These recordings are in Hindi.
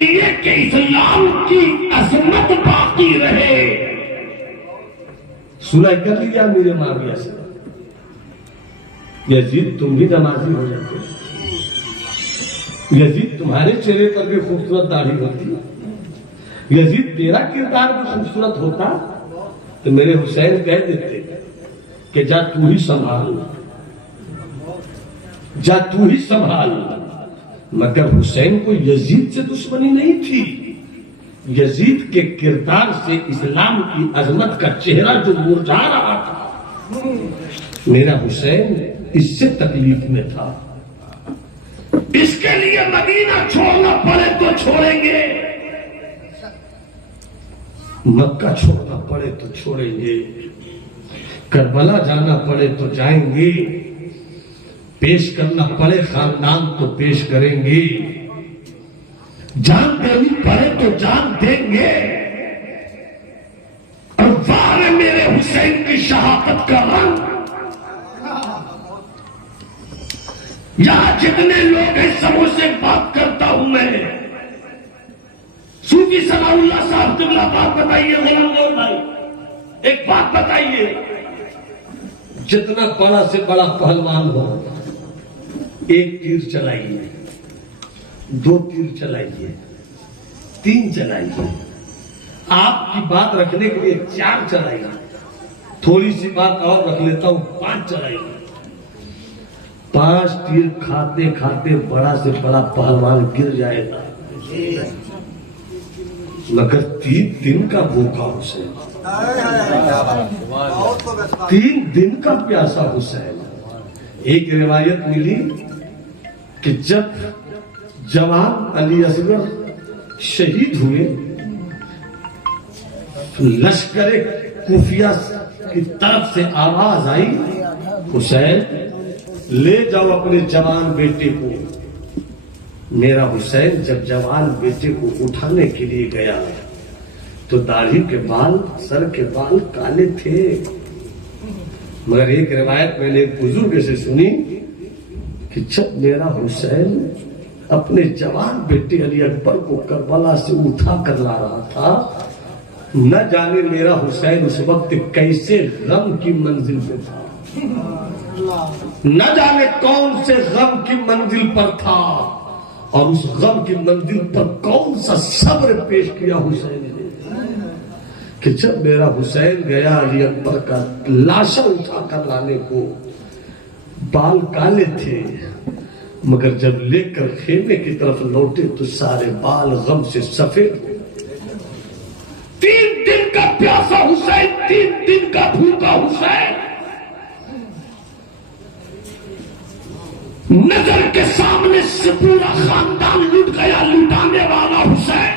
ये कि इस्लाम की अजमत बाकी रहे। सुना कर लिया मेरे माविया से, यजीद तुम भी नमाजी हो जाते, यजीद तुम्हारे चेहरे पर भी खूबसूरत दाढ़ी होती, यजीद तेरा किरदार भी खूबसूरत होता तो मेरे हुसैन कह देते कि जा तू ही संभाल, जा तू ही संभाल। मगर हुसैन को यजीद से दुश्मनी नहीं थी, यजीद के किरदार से इस्लाम की अजमत का चेहरा जो मुरझा रहा था, मेरा हुसैन इससे तकलीफ में था। इसके लिए मदीना छोड़ना पड़े तो छोड़ेंगे, मक्का छोड़ना पड़े तो छोड़ेंगे, करबला जाना पड़े तो जाएंगे, पेश करना पड़े खानदान तो पेश करेंगे, जान देनी पड़े तो जान देंगे। और वाह मेरे हुसैन की शहादत का रंग। यहां जितने लोग हैं सबों से बात करता हूं मैं। सूफी सनाउल्लाह साहब तुमला बात बताइए, गुलाम गौर भाई एक बात बताइए, जितना बड़ा से बड़ा पहलवान हो, एक तीर चलाइए, दो तीर चलाइए, तीन चलाइए, आपकी बात रखने के लिए चार चलाइए, थोड़ी सी बात और रख लेता हूं, पांच चलाइए। पांच तीर खाते खाते बड़ा से बड़ा पहलवान गिर जाएगा, मगर 3 दिन का भूखा हुसैन, 3 दिन का प्यासा हुसैन। एक रिवायत मिली कि जब जवान अली असगर शहीद हुए, लश्कर कुफिया की तरफ से आवाज आई, हुसैन ले जाओ अपने जवान बेटे को। मेरा हुसैन जब जवान बेटे को उठाने के लिए गया तो दाढ़ी के बाल, सर के बाल काले थे, मगर एक रिवायत मैंने एक बुजुर्ग से सुनी कि जब मेरा हुसैन अपने जवान बेटे अली अकबर को करबला से उठा कर ला रहा था, न जाने मेरा हुसैन उस वक्त कैसे गम की मंजिल पे था, न जाने कौन से गम की मंजिल पर था, और उस गम की मंजिल पर कौन सा सब्र पेश किया हुसैन ने कि जब मेरा हुसैन गया अली अकबर का लाशा उठा कर लाने को, बाल काले थे, मगर जब लेकर खेमे की तरफ लौटे तो सारे बाल गम से सफेद। 3 दिन का प्यासा हुसैन, 3 दिन का भूखा हुसैन, नजर के सामने से पूरा खानदान लुट गया, लुटाने वाला हुसैन।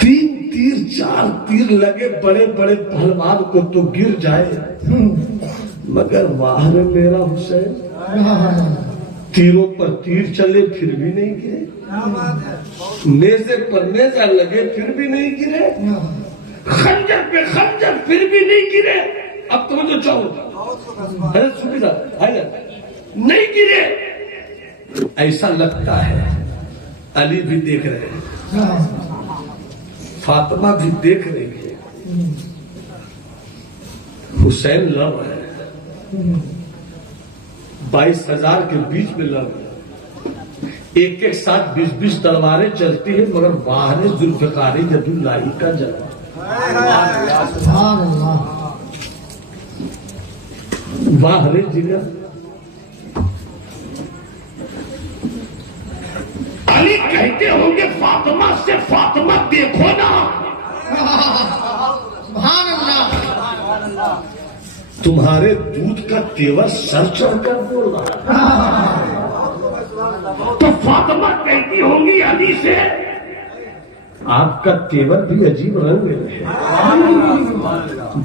3 तीर 4 तीर लगे बड़े बड़े पहलवान को तो गिर जाए, मगर वाह रे मेरा हुसैन, तीरों पर तीर चले फिर भी नहीं गिरे, नेज़े पर नेज़ा लगे फिर भी नहीं गिरे, खंजर पे खंजर फिर भी नहीं गिरे। अब तुम्हें तो चाहो सुविधा नहीं गिरे। ऐसा लगता है अली भी देख रहे हैं, फातिमा भी देख रही है, हुसैन लड़ रहे हैं, 22,000 के बीच में लड़ रहे हैं, एक साथ 20-20 तलवारें चलती है, मगर बाहर जुल्फिकार यदुल्लाही का जन्म। वाह रे जिगर, अली कहते होंगे फातिमा से, फातिमा देखो ना, तुम्हारे दूध का तेवर सर चढ़कर बोल रहा है। तो फातिमा कहती होंगी अली से, आपका तेवर भी अजीब रंग में है,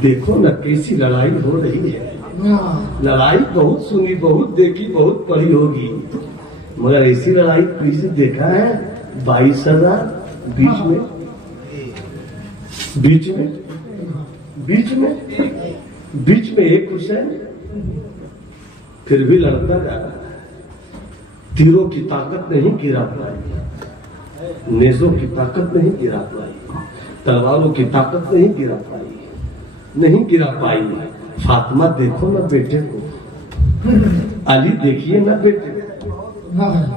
देखो न कैसी लड़ाई हो रही है। लड़ाई बहुत सुनी, बहुत देखी, बहुत पढ़ी होगी, मगर ऐसी लड़ाई किसी देखा है? 22,000 बीच में बीच में बीच में बीच में एक हुसैन, फिर भी लड़ता जा रहा है। तीरों की ताकत नहीं गिरा पाई, नेजों की ताकत नहीं गिरा पाई, तलवारों की ताकत नहीं गिरा पाई, नहीं गिरा पाई। फातिमा देखो ना बेटे को, अली देखिए ना बेटे,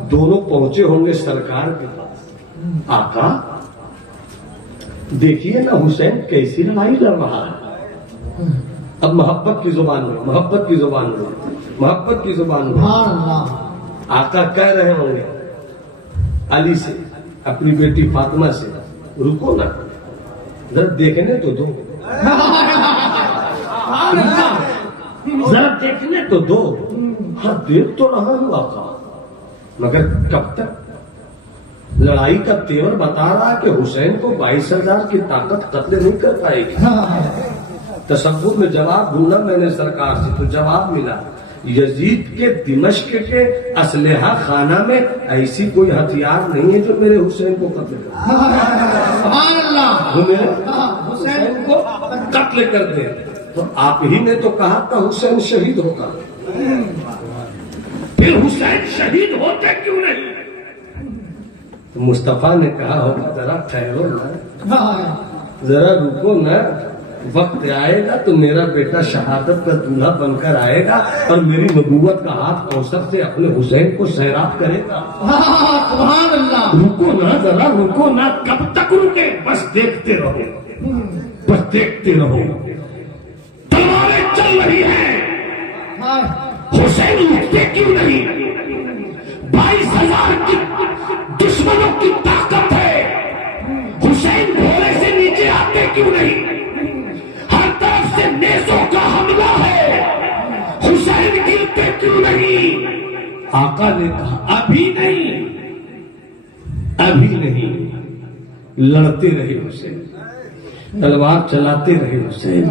दोनों पहुंचे होंगे सरकार के पास। आका देखिए ना हुसैन कैसी लड़ाई लड़ रहा है। अब मोहब्बत की जुबान में, मोहब्बत की जुबान में, मोहब्बत की जुबान में आका कह रहे होंगे अली से, अपनी बेटी फातिमा से, रुको ना जरा देखने तो दो, जरा देखने तो दो। हाँ देख तो रहा हूं आका, मगर कब तक? लड़ाई का तेवर बता रहा कि हुसैन को 22,000 की ताकत कत्ल नहीं कर पाएगी। तसव्वुर में जवाब ढूंढा मैंने सरकार से, तो जवाब मिला यजीद के दिमश्क के असलहा खाना में ऐसी कोई हथियार नहीं है जो मेरे हुसैन को कत्ल कर, हुसैन को कत्ल कर दे। तो आप ही ने तो कहा था हुसैन शहीद होगा, फिर हुसैन शहीद होते क्यों नहीं? तो मुस्तफा ने कहा होगा जरा ठहरो ना, जरा रुको ना, वक्त आएगा तो मेरा बेटा शहादत का दूल्हा बनकर आएगा और मेरी नबूवत का हाथ कौसर से अपने हुसैन को सैराब करेगा। रुको ना, जरा रुको ना, कब तक रुके? बस देखते रहो, बस देखते रहो। तलवारें चल रही हैं, हुसैन उठते क्यों नहीं? 22,000 की दुश्मनों की ताकत है, हुसैन घोड़े से नीचे आते क्यों नहीं? हर तरफ से नेज़ों का हमला है, हुसैन गिरते क्यों नहीं? आका ने कहा अभी नहीं, अभी नहीं। लड़ते रहे हुसैन, तलवार चलाते रहे हुसैन,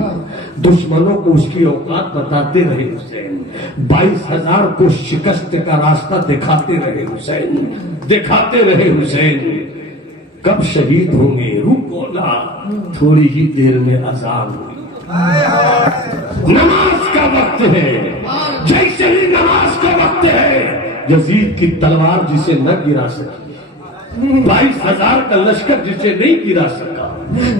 दुश्मनों को उसकी औकात बताते रहे हुसैन, 22,000 को शिकस्त का रास्ता दिखाते रहे हुसैन, दिखाते रहे हुसैन। कब शहीद होंगे? रुको ना, थोड़ी ही देर में अज़ान होगी, नमाज का वक्त है। जैसे ही नमाज का वक्त है, यजीद की तलवार जिसे न गिरा सकी, 22,000 का लश्कर जिसे नहीं गिरा सका,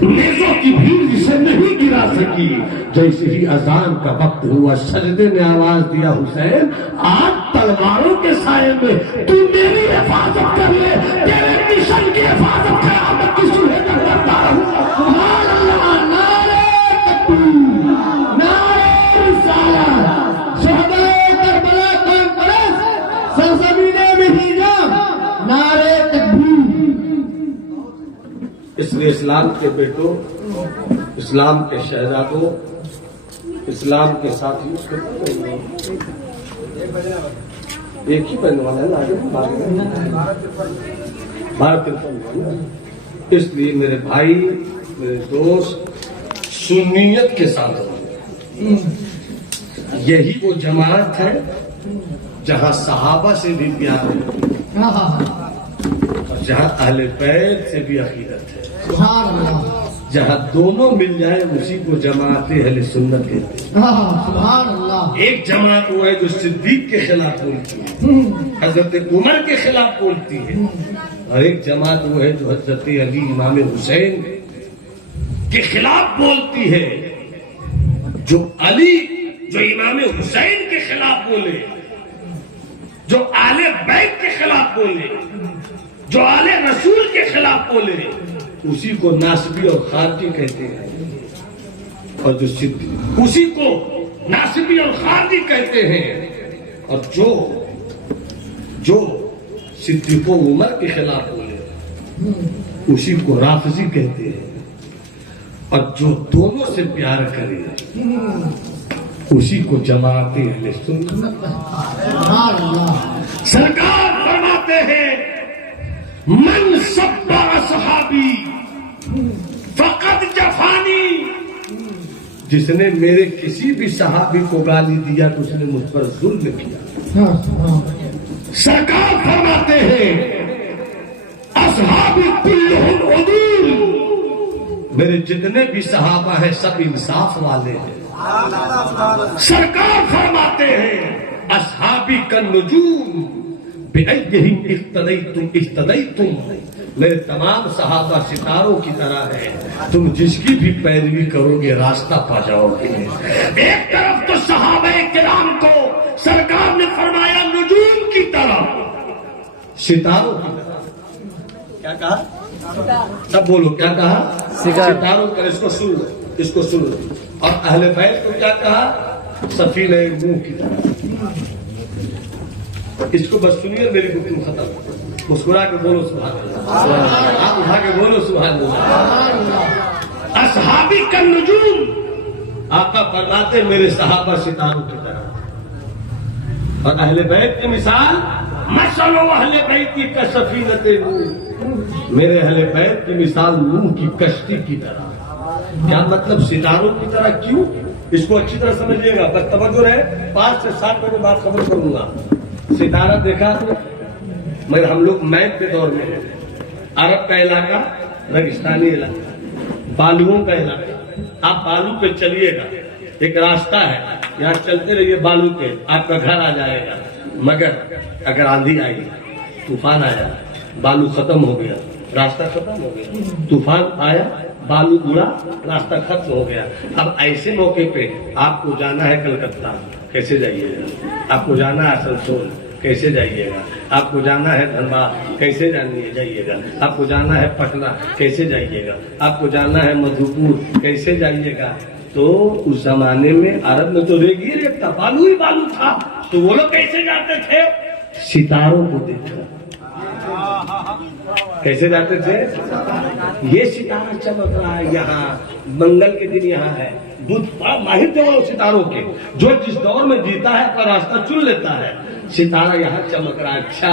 नेज़ों की भीड़ जिसे नहीं गिरा सकी, जैसे ही अजान का वक्त हुआ, सजदे में आवाज दिया हुसैन आज तलवारों के साये में तू मेरी हिफाजत कर ले, तेरे मिशन की हिफाजत क़यामत की सुबह तक करता रहूंगा। इसलिए इस्लाम के बेटों, इस्लाम के शहजादों, इस्लाम के साथियों, एक ही पहनने वाला है ना, भारत। इसलिए मेरे भाई, मेरे दोस्त, सुन्नियत के साथ यही वो जमात है जहां सहाबा से भी प्यार है और जहां अहले बैत से भी अकीदत है, जहां दोनों मिल जाए उसी को जमात अहले सुन्नत कहते हैं। एक जमात वो है जो सिद्दीक के खिलाफ बोलती है, हजरत उमर के खिलाफ बोलती है, और एक जमात वो है जो हजरत अली इमाम हुसैन के खिलाफ बोलती है। जो अली, जो इमाम हुसैन के खिलाफ बोले, जो आले बैत के खिलाफ बोले, जो आले रसूल के खिलाफ बोले, उसी को नासबी और खारजी कहते हैं। और जो सिद्दीक, उसी को नासबी और खारजी कहते हैं। और जो सिद्दीक उमर के खिलाफ बोले, उसी को राफजी कहते हैं। और जो दोनों से प्यार करे, उसी को जमाते अहले सुन्नत। सरकार फरमाते हैं मन सब्बा असहाबी फकत जफानी, जिसने मेरे किसी भी सहाबी को गाली दिया तो उसने मुझ पर जुल्म किया। सरकार फरमाते हैं असहाबी कुल्लुहुम उदूल, मेरे जितने भी सहाबा है सब इंसाफ वाले हैं। सरकार फरमाते हैं असहाबी का नुजूम तुम मेरे तमाम सहाबा सितारों की तरह है, तुम जिसकी भी पैरवी करोगे रास्ता पा जाओगे। एक तरफ तो सहाबा किराम को सरकार ने फरमाया नुजूम की तरह, सितारों की तरह। क्या कहा? सब बोलो, क्या कहा? सितारों की तरह। इसको सुन लो, इसको सुन लो। और अहले बैत को क्या कहा? सफीने नूह की तरह। इसको बस सुनिए, मेरी गुफ्तगू खत्म। मुस्कुरा के बोलो सुभान अल्लाह, आप उठा के बोलो सुभान अल्लाह। असहाबी का नुजूम, आका फरमाते मेरे सहाबा सितारों की तरह। और अहले बैत की मिसाल, मसलो अहले बैत की कसफीनते नूह, मेरे अहले बैत की मिसाल नूह की कश्ती की तरह। क्या मतलब सितारों की तरह? क्यों? इसको अच्छी तरह समझिएगा, बस तवज्जो रहे। 5 से 7 मिनट बाद खबर करूंगा। सितारा देखा तो मगर हम लोग मैप के दौर में हैं। अरब का इलाका, रेगिस्तानी इलाका, बालुओं का इलाका। आप बालू पे चलिएगा, एक रास्ता है, यहाँ चलते रहिए बालू पे, आपका घर आ जाएगा। मगर अगर आंधी आई, तूफान आया, बालू खत्म हो गया, रास्ता खत्म हो गया। तूफान आया, बालू उड़ा, रास्ता खत्म हो गया। अब ऐसे मौके पे आपको जाना है कलकत्ता, कैसे जाइएगा? आपको जाना है आसनसोल, कैसे जाइएगा? आपको जाना है धनबाद, कैसे जाइएगा? आपको जाना है पटना, कैसे जाइएगा? आपको जाना है मधुपुर, कैसे जाइएगा? तो उस जमाने में अरब में तो रेग ही रेग था, बालू ही बालू था। तो वो लोग कैसे जाते थे? सितारों को देखकर। कैसे जाते थे? ये सितारा चमक रहा है यहाँ, मंगल के दिन यहाँ है। बुध बड़ा माहिर थे वो सितारों के, जो जिस दौर में जीता है पर रास्ता चुन लेता है। सितारा यहाँ चमक रहा है, अच्छा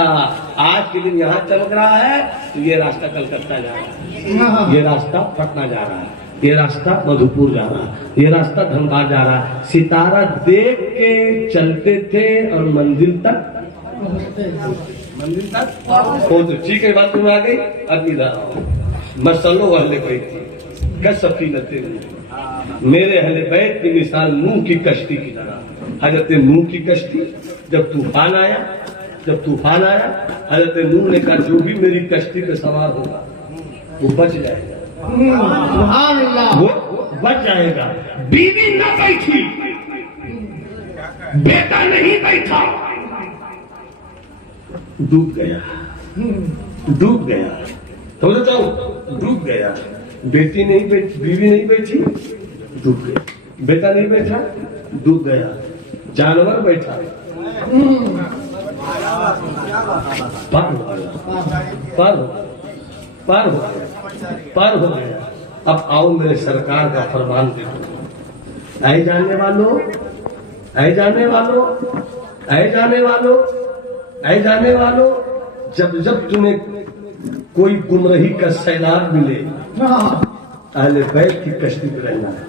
आज के दिन यहाँ चमक रहा है, तो ये रास्ता कलकत्ता जा रहा है, ये रास्ता पटना जा रहा है, ये रास्ता मधुपुर जा रहा है, ये रास्ता धनबाद जा रहा है। सितारा देख के चलते थे और मंदिर तक पहुंचे। ठीक है, बात तुम्हें आ गई। अब इधर मसलो अहले बैत का सफीनते नूह, मेरे अहले बैत की मिसाल नूह की कश्ती की तरह। हजरत नूह की कश्ती, जब तूफान आया, हजरत नूह ने कहा जो भी मेरी कश्ती पे सवार होगा वो बच जाएगा, वो बच जाएगा। बीवी न बैठी, बेटा नहीं बैठा, डूब गया। समझ जाओ, डूब गया। बेटी नहीं बैठी, बीवी नहीं बैठी, डूब गया। बेटा नहीं बैठा, डूब गया। जानवर बैठा, पार हो गया। अब आओ मेरे सरकार का फरमान देखो। आए जाने वालों, जब तुम्हें कोई गुमराही का सैलाब मिले, अहले बैत की कश्ती पे रहना है।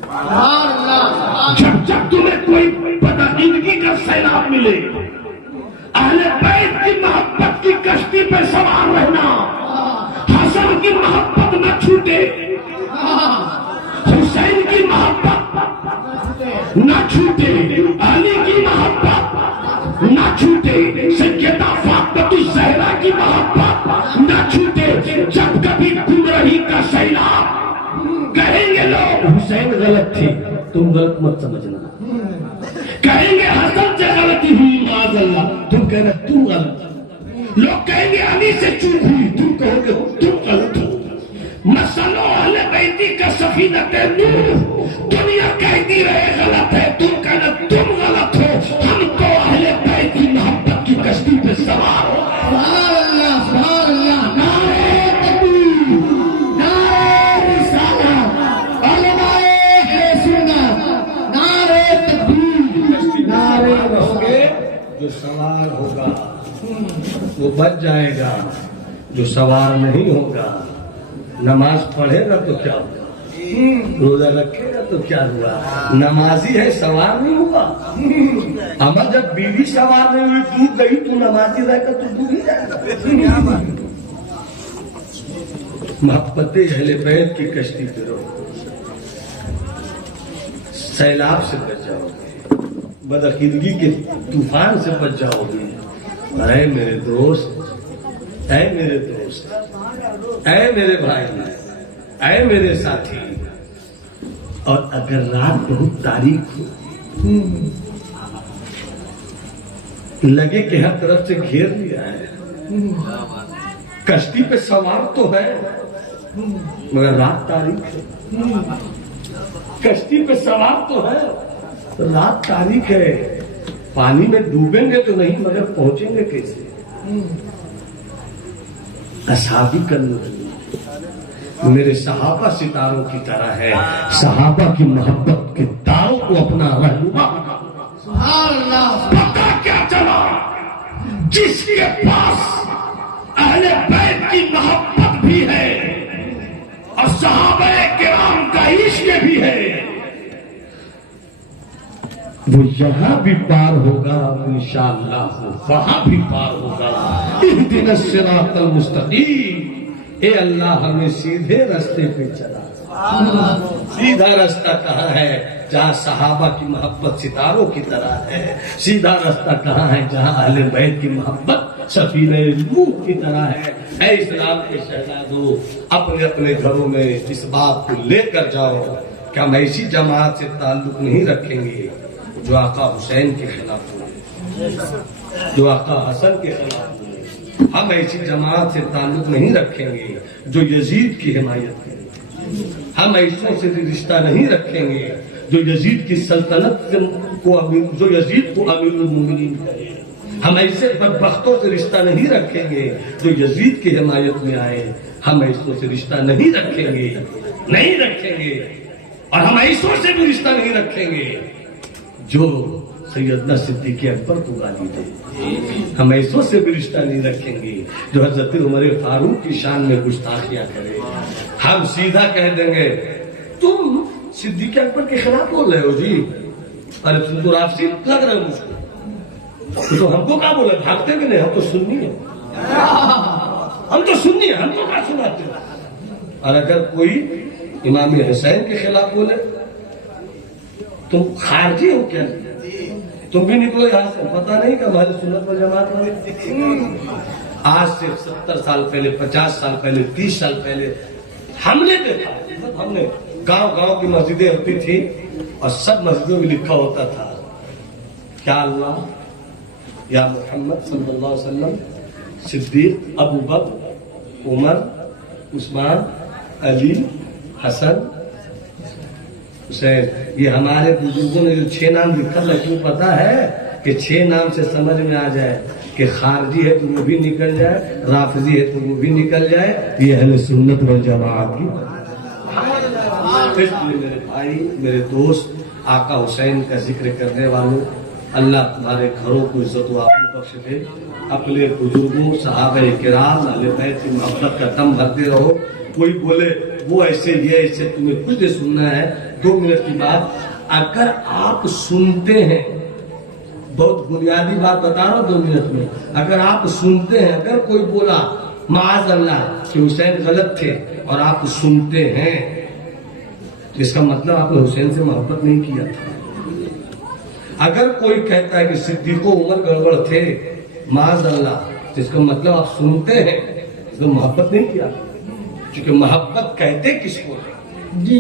जब तुम्हें कोई बदअकीदगी का सैलाब मिले, अहले बैत की मोहब्बत की कश्ती पे सवार रहना। हसन की मोहब्बत न छूटे, हुसैन की मोहब्बत न छूटे, अली की मोहब्बत न छूटे, सैयदा फातिमा ज़हरा की मोहब्बत न छूटे। जब कभी गुमराही का सैलाब, कहेंगे लोग हुसैन गलत थे, तुम गलत मत समझना। कहेंगे हसन से गलती हुई, माज़अल्लाह, तुम कहना तुम गलत। लोग कहेंगे अली से चूक हुई, तुम कहोगे तुम गलत हो। मसलो अहले बैती का सफीनते नूह, दुनिया कहती रहे गलत है, तुम कहना तुम गलत हो। हमको अहले बैत की मोहब्बत की कश्ती पे सवार हो। जो सवार होगा वो बच जाएगा, जो सवार नहीं होगा, नमाज पढ़ेगा तो क्या होगा, रोजा रखेगा तो क्या हुआ, नमाजी है सवार नहीं हुआ। अमर जब बीवी सवार नहीं हुई, डूब गई, तू नमाजी रहकर तो डूब ही जाएगा। मोहब्बत अहले बैत की कश्ती पे रहो, सैलाब से बच जाओगे, बदअकीदगी के तूफान से बच जाओगे, अरे मेरे दोस्त, ऐ मेरे दोस्त, ऐ मेरे भाई, ऐ मेरे साथी, और अगर रात बहुत तारीख हो, लगे कि हर तरफ से घेर लिया है, कश्ती पे सवार तो है मगर रात तारीख है, कश्ती पे सवार तो है, रात तारीख है, पानी में डूबेंगे तो नहीं मगर पहुंचेंगे कैसे? असहाबी करना मेरे सहाबा सितारों की तरह है, सहाबा की मोहब्बत के तारों को अपना रहनुमा पता क्या चला, जिसके पास अहले बैत की मोहब्बत भी है और सहाबा किराम का इश्क भी है, वो यहाँ भी पार होगा इंशाअल्लाह, वहां भी पार होगा। इहदिना सिरातल मुस्तकीम, ए अल्लाह हमें सीधे रास्ते पे चला। सीधा रास्ता कहाँ है? जहाँ सहाबा की मोहब्बत सितारों की तरह है। सीधा रास्ता कहाँ है? जहाँ अहले बैत की मोहब्बत सफीने नूह की तरह है। ऐ इस्लाम के शहजादों, अपने अपने घरों में इस बात को लेकर जाओ कि हम ऐसी जमात से ताल्लुक नहीं रखेंगे जो आका हुसैन के खिलाफ हो, जो आका हसन के खिलाफ हो। हम ऐसी जमात से ताल्लुक नहीं रखेंगे जो यजीद की हिमायत करे। हम ऐसों से रिश्ता नहीं रखेंगे जो यजीद की सल्तनत को, जो यजीद को अमीरुल मोमिनीन करे। हम ऐसे बदबख्तों से रिश्ता नहीं रखेंगे जो यजीद की हिमायत में आए। हम ऐसों से रिश्ता नहीं रखेंगे, नहीं रखेंगे। और हम ऐसों से भी रिश्ता नहीं रखेंगे जो सैयदना सिद्दीक़ अकबर को गाली दे। हम ऐसों से भी रिश्ता नहीं रखेंगे जो हजरत उमर फारूक की शान में गुस्ताखियां करे। हम सीधा कह देंगे तुम सिद्दीक़ अकबर के खिलाफ बोल रहे हो जी, अरे तुम तो राफसी लग रहे हो मुझको, तो हमको क्या बोले? भागते भी नहीं, हम तो सुन्नी है, हम तो सुन्नी है, हमको क्या सुनाते हो? और अगर कोई इमाम हुसैन के खिलाफ बोले तुम खारजी हो क्या? तुम भी निकलो यहाँ से, पता नहीं कि हमारी सुन्नत वल जमात में आज से 70 साल पहले, 50 साल पहले, 30 साल पहले हमने देखा, हमने गांव-गांव की मस्जिदें होती थी और सब मस्जिदों में लिखा होता था क्या अल्लाह या मोहम्मद सल्लल्लाहु अलैहि वसल्लम, सिद्दीक, अबू बकर, उमर, उस्मान, अली, हसन, हुसैन। ये हमारे बुजुर्गों ने जो 6 नाम लिखा था, क्यों पता है? कि 6 नाम से समझ में आ जाए कि खारजी है तो वो भी निकल जाए, राफिजी है तो वो भी निकल जाए। ये अहले सुन्नत वल जमात की। इसलिए मेरे भाई, मेरे दोस्त, आका हुसैन का जिक्र करने वालों, अल्लाह तुम्हारे घरों को इज्जत व आबरू बख्श दे। अपने बुजुर्गों, सहाबा किराम, अहले बैत की मोहब्बत का दम भरते रहो। कोई बोले वो ऐसे, ये ऐसे, तुम्हें कुछ नहीं सुनना है। 2 मिनट की बात, अगर आप सुनते हैं, बहुत बुनियादी बात बता रहा हूं 2 मिनट में, अगर आप सुनते हैं, अगर कोई बोला माज़ अल्लाह कि हुसैन गलत थे और आप सुनते हैं, इसका मतलब आपने हुसैन से मोहब्बत नहीं किया था। अगर कोई कहता है कि सिद्दीक़ उमर गड़बड़ थे, माज़ अल्लाह, इसका मतलब आप सुनते हैं, इसका मोहब्बत नहीं किया। क्योंकि मोहब्बत कहते किसको जी?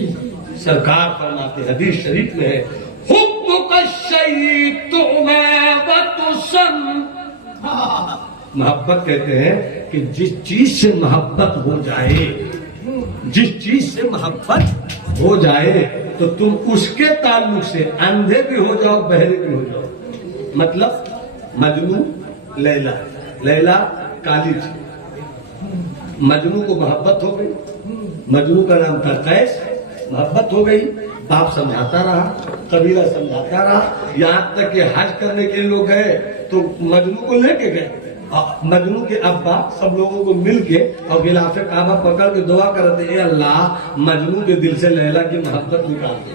सरकार फरमाते, हदीस शरीफ में है, हुक्म का शहीद तो मोहब्बत कहते हैं कि जिस चीज से मोहब्बत हो जाए, जिस चीज से मोहब्बत हो जाए तो तुम उसके ताल्लुक से अंधे भी हो जाओ, बहरे भी हो जाओ। मतलब मजनू, लैला, लैला काली थी, मजनू को मोहब्बत हो गई, मजनू का नाम था कैस, मोहब्बत हो गई, बाप समझाता रहा, कबीला समझाता रहा, यहाँ तक कि हज करने के लोग गए तो मजनू को लेके गए। मजनू के अब्बा सब लोगों को मिल के और गिलाफे काबा पकड़ के दुआ करते, ए अल्लाह मजनू के दिल से लैला की मोहब्बत निकाल दे,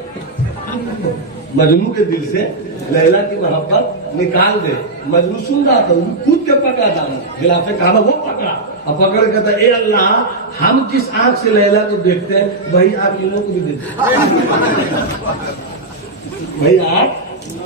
मजनू के दिल से लैला की मोहब्बत निकाल दे। मजनू सुन रहा था, कूद के पकड़ा था, गिलाफे काबा वो पकड़ा और पकड़ के कहता, ए अल्लाह हम जिस आंख से लैला को देखते हैं वही आंख इन लोगों को भी दे दे, वही आंख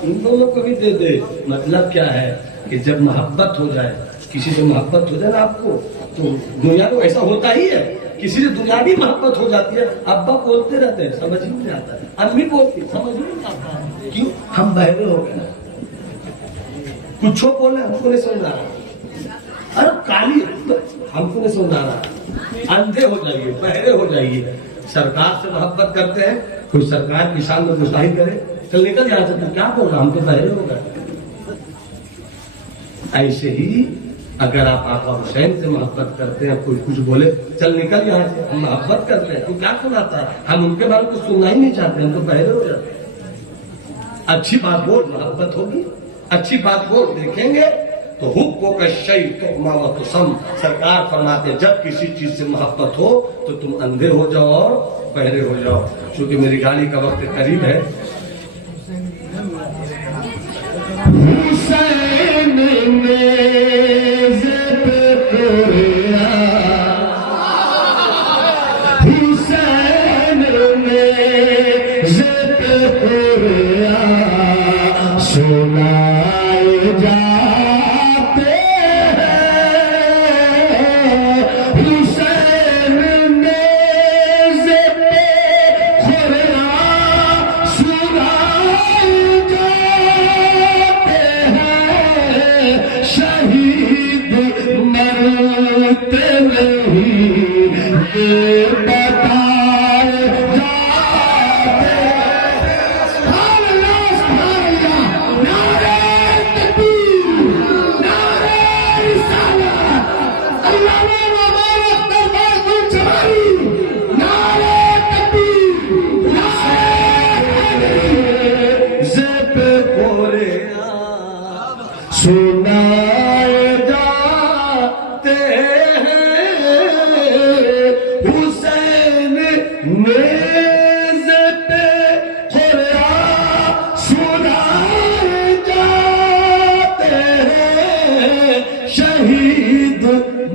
इन दोनों को भी दे दे। मतलब क्या है? कि जब मोहब्बत हो जाए, किसी से मोहब्बत हो जाए ना आपको, तो दुनिया को ऐसा होता ही है, किसी से दुनियावी मोहब्बत हो जाती है। अब्बा बोलते रहते हैं, समझ ही नहीं आता है, अम्मी बोलती समझ ही नहीं आता, क्यों? हम बहरे हो गए, कुछ बोले हमको नहीं समझ आ रहा, अरे काली हमको नहीं समझ आ रहा, अंधे हो जाइए, बहरे हो जाइए। सरकार से मोहब्बत करते हैं, कोई सरकार किसान में गुस्ताही करे, चल निकल यहाँ से, तो क्या बोल रहा, हम तो बहरे हो गए। ऐसे ही अगर आप आका हुसैन से मोहब्बत करते हैं, कोई कुछ बोले चल निकल यहाँ से, हम मोहब्बत करते हैं, तो क्या सुनाता है, हम उनके बारे में कुछ सुनना ही नहीं चाहते, हम तो बहरे हो जाते हैं। अच्छी बात बोल, मोहब्बत होगी, अच्छी बात बोल, देखेंगे तो हुक्को का शई तो मावत सम। सरकार फरमाते जब किसी चीज से मोहब्बत हो तो तुम अंधे हो जाओ और बहरे हो जाओ। क्योंकि मेरी गाड़ी का वक्त करीब है। हुसैन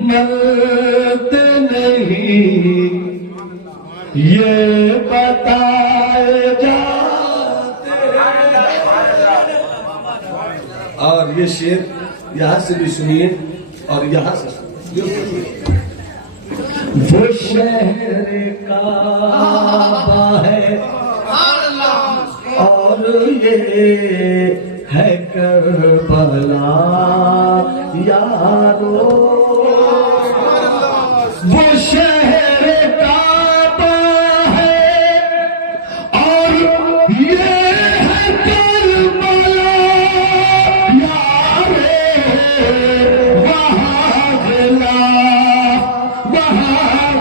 मरते नहीं, ये बताए जाते। और ये शेर यहाँ से भी सुनिए और यहाँ से सुनिए। वो शहर काबा है और ये है करबला यारो। वो शहर काबा है और ये है करबला यारो। वहाँ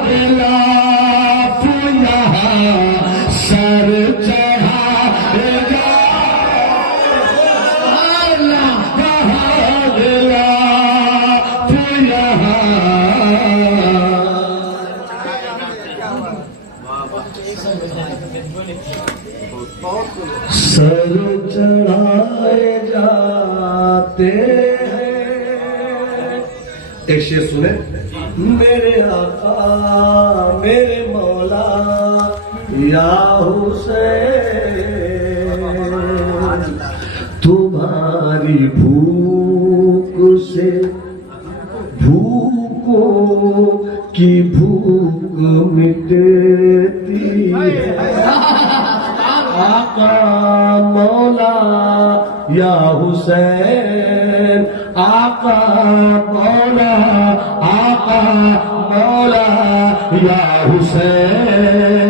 गिलाफ यहाँ सर चढ़ाएगा। सर चढ़ाए जाते हैं। एक शेर सुने। मेरे आका मेरे मौला या हुसैन, तुम्हारी भूख से भूखों की भूख मिटती है। आका मौला या हुसैन, आका मौला या हुसैन,